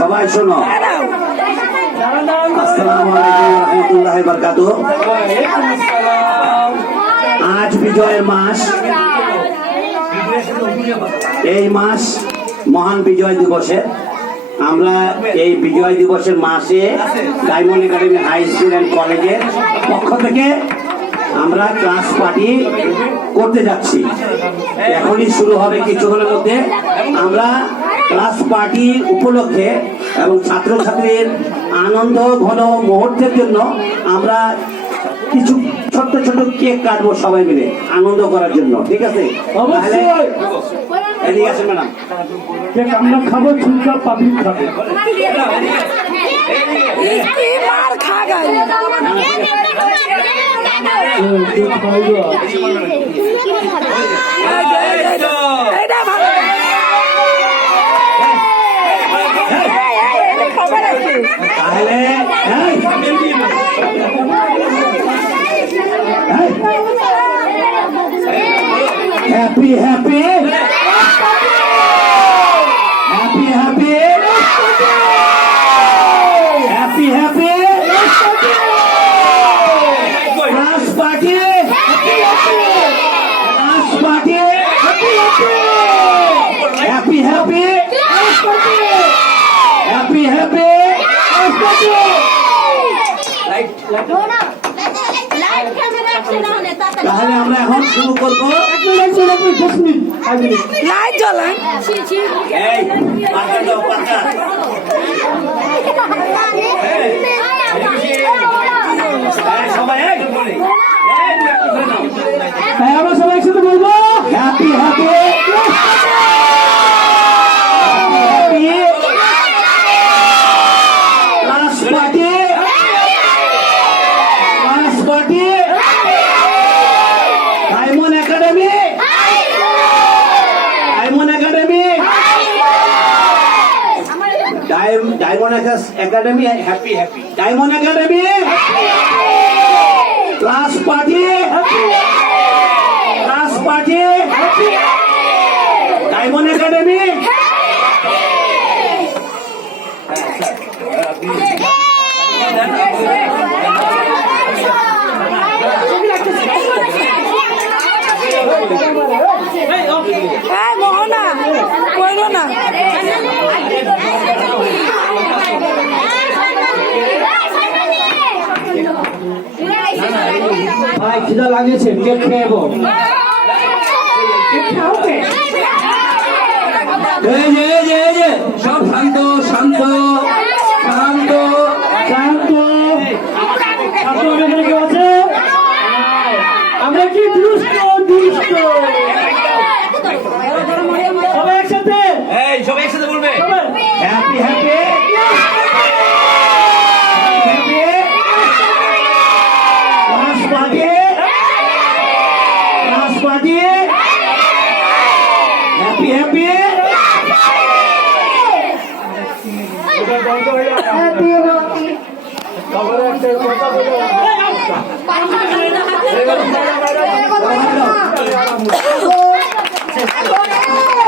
সবাই শোনো, আসসালামু আলাইকুম রহমতুল্লাহি ওয়া বারাকাতুহু। আজ বিজয়ের মাস। এই মাস মহান বিজয় দিবসে আমরা এই বিজয় দিবসের মাসে diamond academy high school and কলেজের পক্ষ থেকে আমরা ক্লাস পার্টি করতে যাচ্ছি। এখনই শুরু হবে কিছুক্ষণের মধ্যে। আমরা ক্লাস পার্টি উপলক্ষে এবং ছাত্রছাত্রীর আনন্দ ঘন মুহূর্তের জন্য আমরা কিছু ছোট্ট ছোট কেক কাটবো সবাই মিলে আনন্দ করার জন্য, ঠিক আছে? এদিকে আসেন ম্যাডাম। কেক আমরা খাবো, চুপচাপ পাবলিক খাবে। তাহলে happy happy happy happy happy happy class party, class party, happy happy happy happy. তাহলে আমরা এখন শুরু করবো। লাইট জ্বলান। সবাই আমরা সবাই একসাথে বলবো happy happy class party, class party, Diamond Academy, Diamond Academy, Diamond Academy, happy happy Diamond Academy, class party, class party, Diamond Academy. Mohona কইলো না। ভাই খিদা লাগিয়েছে, কেক খেয়েবো। সব শান্ত শান্ত শান্ত শান্ত। আপনাদের কেউ আছে? আমরা কি দুষ্ট দুষ্ট? সবাই একসাথে, সবাই একসাথে বলবে সবাই happy happy class party, class party, happy happy happy.